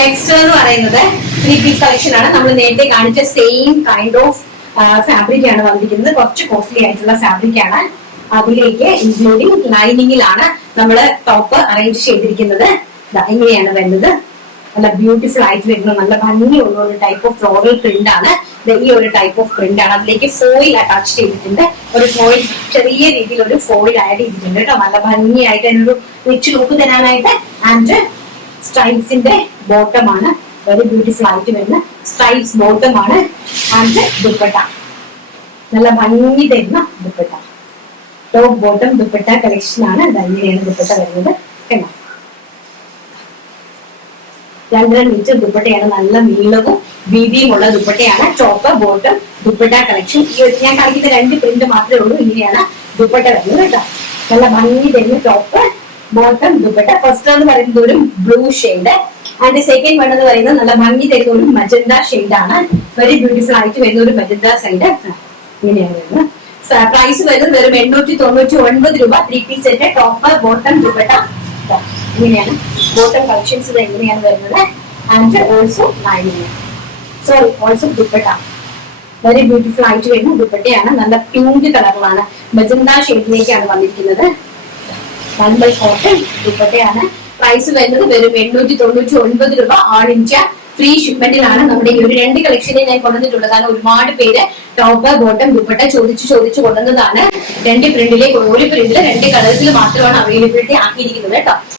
Next എന്ന് പറയുന്നത് 3-piece collection ആണ്. നമ്മൾ നേരത്തെ കാണിച്ച സെയിം കൈൻഡ് ഓഫ് ഫാബ്രിക് ആണ് വന്നിരിക്കുന്നത്. കുറച്ച് കോസ്റ്റ്ലി ആയിട്ടുള്ള ഫാബ്രിക് ആണ്. അതിലേക്ക് ഇൻക്ലൂഡിങ് ലൈനിങ്ങിലാണ് നമ്മൾ ടോപ്പ് അറേഞ്ച് ചെയ്തിരിക്കുന്നത്. ഇങ്ങനെയാണ് വരുന്നത്. നല്ല ബ്യൂട്ടിഫുൾ ആയിട്ട് വരുന്ന നല്ല ഭംഗിയുള്ള ഒരു ടൈപ്പ് ഓഫ് ഫ്ലോറൽ പ്രിന്റ് ആണ്. ഈ ഒരു ടൈപ്പ് ഓഫ് പ്രിന്റ് ആണ്. അതിലേക്ക് ഫോയിൽ അറ്റാച്ച് ചെയ്തിട്ടുണ്ട്. ഒരു ഫോയിൽ ചെറിയ രീതിയിൽ ഒരു ഫോയിൽ ആഡ് ചെയ്തിട്ടുണ്ട് കേട്ടോ. നല്ല ഭംഗിയായിട്ട് അതിനൊരു റിച്ച് ലുക്ക് തരാനായിട്ട്. ആൻഡ് സ്ട്രൈപ്സിന്റെ ബോട്ടം ആണ്. വെരി ബ്യൂട്ടിഫുൾ ആയിട്ട് വരുന്ന സ്ട്രൈപ്സ് ബോട്ടം ആണ്. ആൻഡ് ദുപ്പട്ട നല്ല ഭംഗി തരുന്ന dupatta. Top bottom dupatta collection ആണ്. ഇങ്ങനെയാണ് ദുപ്പട്ട വരുന്നത്. കേട്ടോ, 2.5 മീറ്റർ ദുപ്പട്ടയാണ്. നല്ല നീളവും വീതിയുമുള്ള ദുപ്പട്ടയാണ്. Top bottom dupatta collection. ഞാൻ കളിക്കുന്ന 2 പ്രിന്റ് മാത്രമേ ഉള്ളൂ. ഇങ്ങനെയാണ് ദുപ്പട്ട വരുന്നത് കേട്ടോ. നല്ല ഭംഗി തരുന്ന ടോപ്പ് ബോട്ടം ദുപ്പട്ട. ഫസ്റ്റ് എന്ന് പറയുന്നത് ഒരു blue shade. And second one എന്ന് പറയുന്നത് നല്ല ഭംഗി തരുന്ന ഒരു മജന്ത ഷെയ്ഡ് ആണ്. വെരി ബ്യൂട്ടിഫുൾ ആയിട്ട് വരുന്ന ഒരു മജന്ത സൈഡ്. ഇങ്ങനെയാണ് വരുന്നത്. പ്രൈസ് വരുന്നത് വെറും 899 രൂപ. 3-piece set. Top bottom dupatta. ഇങ്ങനെയാണ് ബോട്ടം കളക്ഷൻസ് എങ്ങനെയാണ് വരുന്നത്. And also lining, sorry also dupatta. Very beautiful ആയിട്ട് വരുന്ന ദുപ്പട്ടയാണ്. നല്ല പിങ്ക് കളറിലാണ്, മജന്ത ഷെയ്ഡിലേക്കാണ് വന്നിരിക്കുന്നത്. 1/4 ദുപ്പട്ടയാണ്. പ്രൈസ് വരുന്നത് വെറും 899 രൂപ. ഓൾ ഇന്ത്യ ഫ്രീ ഷിപ്മെന്റിലാണ് നമ്മുടെ ഈ ഒരു 2 കളക്ഷനെ ഞാൻ കൊണ്ടുവന്നിട്ടുള്ളത്. കാരണം ഒരുപാട് പേര് ടോപ്പ് ബോട്ടം ദുപ്പട്ട ചോദിച്ചു കൊണ്ടുവന്നതാണ്. 2 പ്രിന്റിലേക്ക്, ഒരു പ്രിന്റില് 2 കളേഴ്സിൽ മാത്രമാണ് അവൈലബിലിറ്റി ആക്കിയിരിക്കുന്നത് കേട്ടോ.